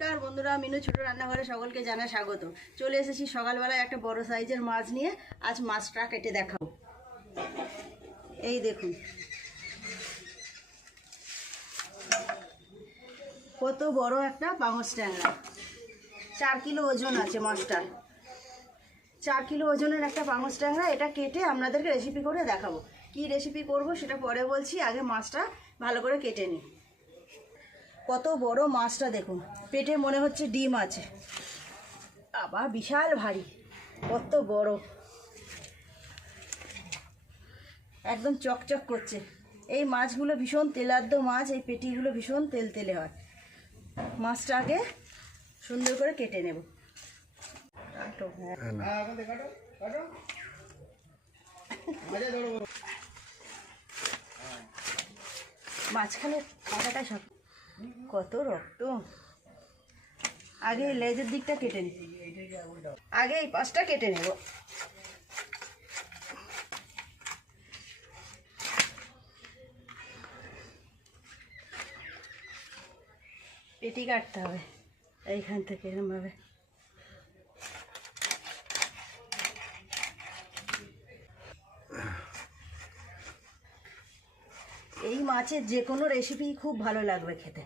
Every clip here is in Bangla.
নমস্কার বন্ধুরা, মিনু ছোট রান্নাঘরে সকলকে জানা স্বাগত। চলে এসেছি সকালবেলায় একটা বড় সাইজের মাছ নিয়ে। আজ মাছটা কেটে দেখাও এই দেখুন। কত বড় একটা পাঙস ট্যাংরা। চার কিলো ওজন আছে মাছটার চার কিলো ওজনের একটা পাঙস ট্যাংরা, এটা কেটে আপনাদেরকে রেসিপি করে দেখাবো। কি রেসিপি করব সেটা পরে বলছি, আগে মাছটা ভালো করে কেটে নিই। কত বড় মাছটা দেখুন। পেটে মনে হচ্ছে ডিম আছে। আবার বিশাল ভারী, কত বড়। একদম চকচক করছে। এই মাছগুলো ভীষণ তেলাদ্দ মাছ, এই পেটিগুলো ভীষণ তেল তেলে হয়। মাছটাকে সুন্দর করে কেটে নেব। মাঝখানে কাঁটাটা সব কত রক্ত। আগে লেজের দিকটা কেটে নি। আগে এই পাশটা কেটে নেব। পেটি কাটতে হবে। এইখান থেকে এরমভাবে। এই মাছের যে কোনো রেসিপি খুব ভালো লাগবে খেতে।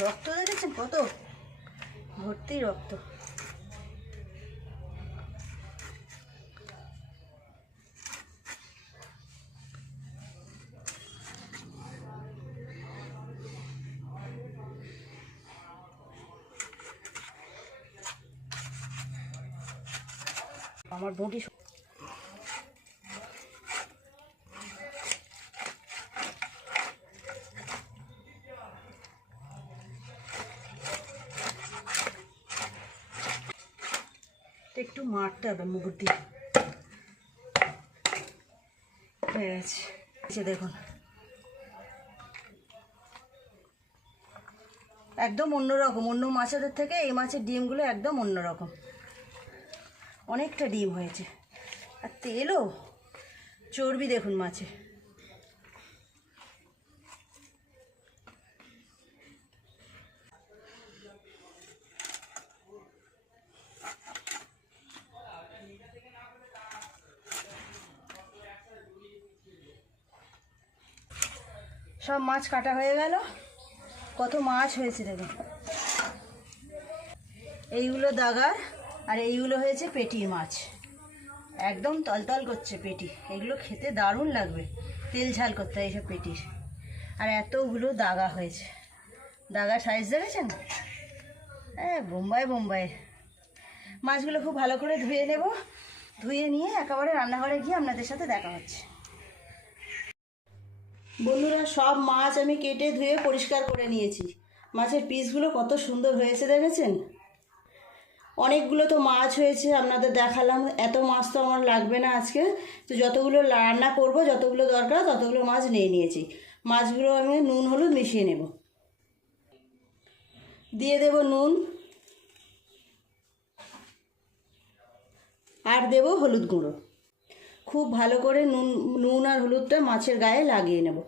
রক্ত দেখেছেন কত? ভর্তি রক্ত। আমার বটি একটু মারতে হবে মুগুর দিয়ে হয়ে গেছে দেখুন। একদম অন্যরকম, অন্য মাছেদের থেকে এই মাছের ডিমগুলো একদম অন্যরকম। অনেকটা ডিম হয়েছে। আর তেলও? চর্বি দেখুন মাছে। সব মাছ কাটা হয়ে গেল। কত মাছ হয়েছে দেখুন। এইগুলো দাগার আর এইগুলো হয়েছে পেটির মাছ। একদম তলতল করছে পেটি। এগুলো খেতে দারুণ লাগবে। তেল ঝাল করতে হয় এইসব পেটির। আর এতগুলো দাগা হয়েছে। দাগা সাইজ দেখেছেন হ্যাঁ বোম্বাই বোম্বাই। মাছগুলো খুব ভালো করে ধুয়ে নেব। ধুয়ে নিয়ে একেবারে রান্নাঘরে গিয়ে আপনাদের সাথে দেখা হচ্ছে। বন্ধুরা, সব মাছ আমি কেটে ধুয়ে পরিষ্কার করে নিয়েছি। মাছের পিসগুলো কত সুন্দর হয়েছে, দেখেছেন? অনেকগুলো তো মাছ হয়েছে, আপনাদের দেখালাম। এত মাছ তো আমার লাগবে না আজকে। তো যতগুলো রান্না করব, যতগুলো দরকার, ততগুলো মাছ নিয়ে নিয়েছি। মাছগুলো আমি নুন, হলুদ মিশিয়ে নেব। দিয়ে দেব নুন আর দেব হলুদ গুঁড়ো। খুব ভালো করে নুন নুন আর হলুদটা মাছের গায়ে লাগিয়ে নেব।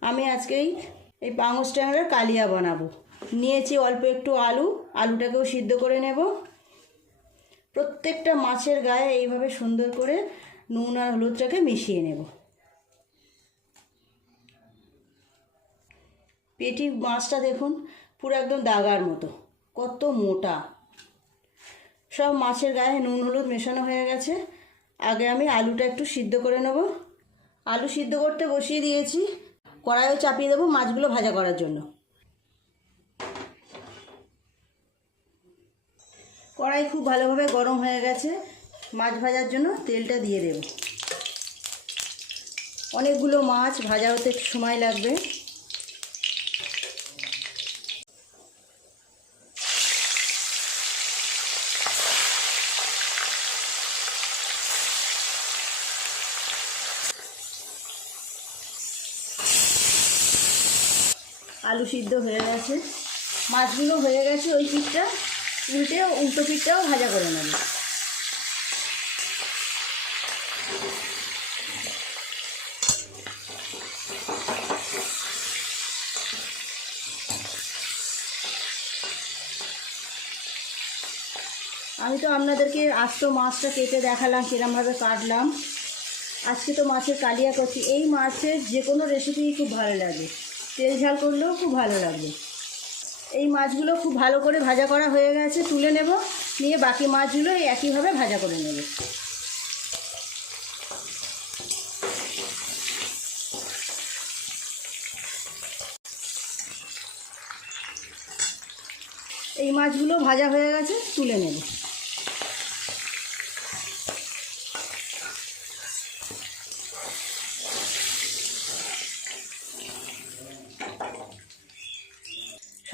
আমি আজকেই এই পাঙস ট্যাংরার কালিয়া বানাবো। নিয়েছি অল্প একটু আলু, আলুটাকেও সিদ্ধ করে নেব। প্রত্যেকটা মাছের গায়ে এইভাবে সুন্দর করে নুন আর হলুদটাকে মিশিয়ে নেব। পেটি মাছটা দেখুন, পুরো একদম দাগার মতো, কত মোটা। সব মাছের গায়ে নুন হলুদ মেশানো হয়ে গেছে। আগে আমি আলুটা একটু সিদ্ধ করে নেব। আলু সিদ্ধ করতে বসিয়ে দিয়েছি। কড়াইও চাপিয়ে দেবো মাছগুলো ভাজা করার জন্য। কড়াই খুব ভালোভাবে গরম হয়ে গেছে। মাছ ভাজার জন্য তেলটা দিয়ে দেব। অনেকগুলো মাছ ভাজা হতে সময় লাগবে। আলু সিদ্ধ হয়ে গেছে। মাছগুলো হয়ে গেছে ওই পিঠটা। উল্টে উল্টো পিঠটাও ভাজা করে নেবে। আমি তো আপনাদেরকে আস্ত মাছটা কেটে দেখালাম, কিরমভাবে কাটলাম। আজকে তো মাছের কালিয়া করছি। এই মাছের যে কোনো রেসিপি খুব ভালো লাগে। তেল ঝাল করলেও খুব ভালো লাগবে এই মাছগুলো খুব ভালো করে ভাজা করা হয়ে গেছে, তুলে নেব, নিয়ে বাকি মাছগুলো এই একইভাবে ভাজা করে নেব। এই মাছগুলো ভাজা হয়ে গেছে, তুলে নেব।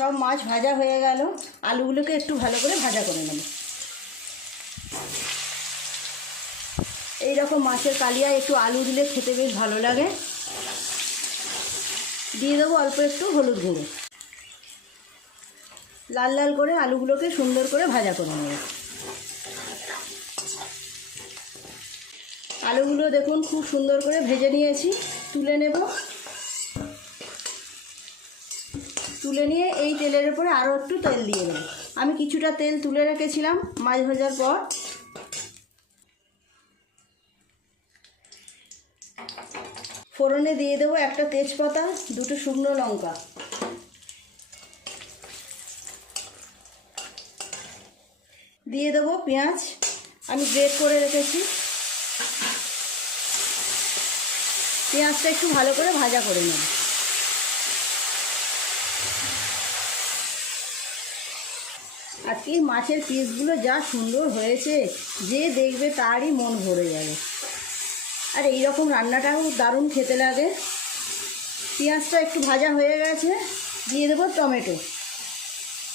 সব মাছ ভাজা হয়ে গেল। আলুগুলোকে একটু ভালো করে ভাজা করে নেব। এই রকম মাছের কালিয়া একটু আলু দিলে খেতে বেশ ভালো লাগে। দিয়ে দেবো অল্প একটু হলুদ গুঁড়ো। লাল লাল করে আলুগুলোকে সুন্দর করে ভাজা করে নেব। আলুগুলো দেখুন খুব সুন্দর করে ভেজে নিয়েছি। তুলে নেব। তুলে নিয়ে এই তেলের উপরে আরও একটু তেল দিয়ে দেবো। আমি কিছুটা তেল তুলে রেখেছিলাম মাছ ভাজার পর। ফোড়নে দিয়ে দেবো একটা তেজপাতা, দুটো শুকনো লঙ্কা। দিয়ে দেবো পেঁয়াজ, আমি গ্রেট করে রেখেছি। পেঁয়াজটা একটু ভালো করে ভাজা করে নেব। আজকে মাছের পিসগুলো যা সুন্দর হয়েছে, যে দেখবে তারই মন ভরে যাবে। আর এই রকম রান্নাটাও দারুণ খেতে লাগে। পেঁয়াজটা একটু ভাজা হয়ে গেছে, দিয়ে দেবো টমেটো।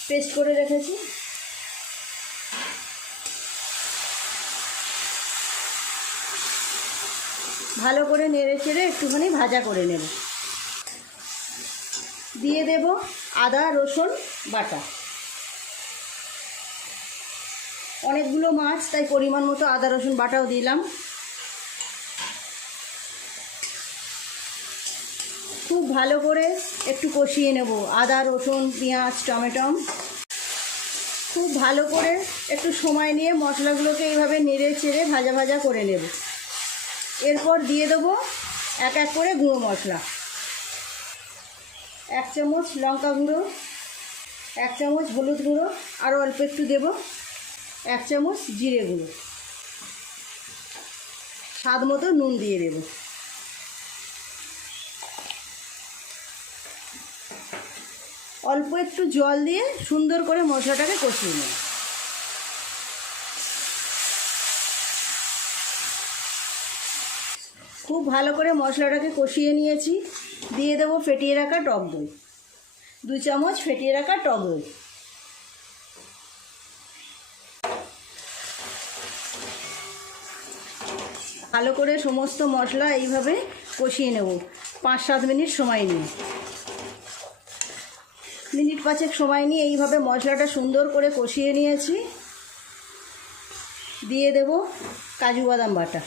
পেস্ট করে রেখেছি। ভালো করে নেড়ে চেড়ে একটুখানি ভাজা করে নেব। দিয়ে দেব আদা, রসুন, বাটা। অনেকগুলো মাছ, তাই পরিমাণ মতো আদা, রসুন বাটাও দিলাম। খুব ভালো করে একটু কষিয়ে নেব। আদা, রসুন, পেঁয়াজ টমেটম খুব ভালো করে একটু সময় নিয়ে মশলাগুলোকে এইভাবে নেড়ে চেড়ে ভাজা ভাজা করে নেব। এরপর দিয়ে দেবো এক এক করে গুঁড়ো মশলা। এক চামচ লঙ্কা গুঁড়ো, এক চামচ হলুদ গুঁড়ো, আরও অল্প একটু দেব। এক চামচ জিরে গুঁড়ো। স্বাদ মতো নুন দিয়ে দেব। অল্প একটু জল দিয়ে সুন্দর করে মশলাটাকে কষিয়ে নেব। খুব ভালো করে মশলাটাকে কষিয়ে নিয়েছি। দিয়ে দেবো ফেটিয়ে রাখা টক দই। দু চামচ ফেটিয়ে রাখা টক দই। ভালো করে সমস্ত মশলা এইভাবে কষিয়ে নেব। পাঁচ সাত মিনিট সময় নিয়ে। মিনিট পাঁচেক সময় নিয়ে এইভাবে মশলাটা সুন্দর করে কষিয়ে নিয়েছি। দিয়ে দেব কাজু বাদাম বাটা।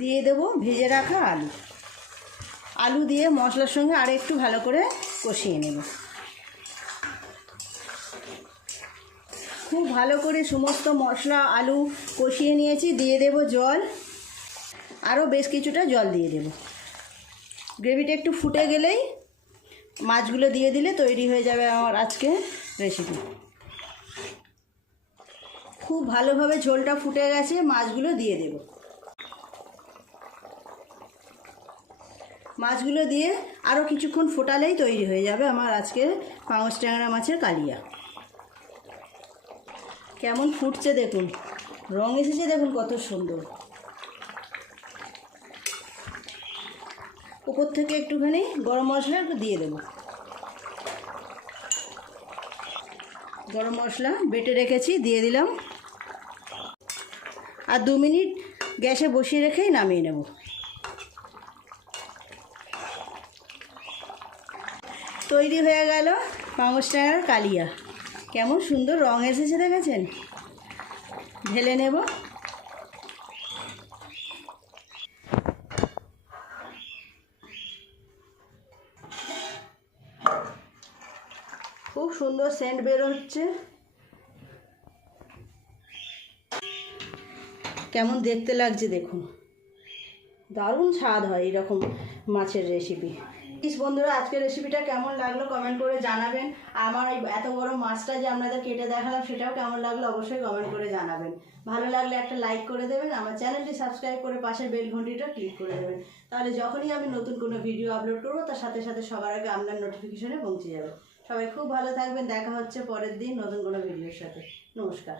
দিয়ে দেব ভেজে রাখা আলু। আলু দিয়ে মশলার সঙ্গে আর একটু ভালো করে কষিয়ে নেব। খুব ভালো করে সমস্ত মশলা, আলু কষিয়ে নিয়েছি, দিয়ে দেব জল। আরও বেশ কিছুটা জল দিয়ে দেব। গ্রেভিটা একটু ফুটে গেলেই মাছগুলো দিয়ে দিলে তৈরি হয়ে যাবে আমার আজকে রেসিপি খুব ভালোভাবে ঝোলটা ফুটে গেছে, মাছগুলো দিয়ে দেব। মাছগুলো দিয়ে আরও কিছুক্ষণ ফোটালেই তৈরি হয়ে যাবে আমার আজকের পাঙস ট্যাংরা মাছের কালিয়া। কেমন ফুটছে দেখুন। রং এসেছে দেখুন কত সুন্দর। উপর থেকে একটুখানি গরম মশলা একটু দিয়ে দেবো। গরম মশলা বেটে রেখেছি, দিয়ে দিলাম। আর দু মিনিট গ্যাসে বসিয়ে রেখেই নামিয়ে নেব। তৈরি হয়ে গেল ট্যাংরার কালিয়া। কেমন সুন্দর রং এসেছে দেখেছেন? ঢেলে নেব। খুব সুন্দর সেন্ট বের হচ্ছে। কেমন দেখতে লাগছে দেখুন। দারুণ স্বাদ হয় এরকম মাছের রেসিপি প্লিজ বন্ধুরা, আজকের রেসিপিটা কেমন লাগল কমেন্ট করে জানাবেন। আমার এই এত বড় মাছটা যে আপনাদের কেটে দেখালাম, সেটাও কেমন লাগল অবশ্যই কমেন্ট করে জানাবেন। ভালো লাগলে একটা লাইক করে দেবেন, আমার চ্যানেলটি সাবস্ক্রাইব করে পাশের বেল ঘন্টিটা ক্লিক করে দেবেন। তাহলে যখনই আমি নতুন কোনো ভিডিও আপলোড করব, তার সাথে সাথে সবার আগে আপনার নোটিফিকেশনে পৌঁছে যাবে। সবাই খুব ভালো থাকবেন, দেখা হচ্ছে পরের দিন নতুন কোনো ভিডিওর সাথে। নমস্কার।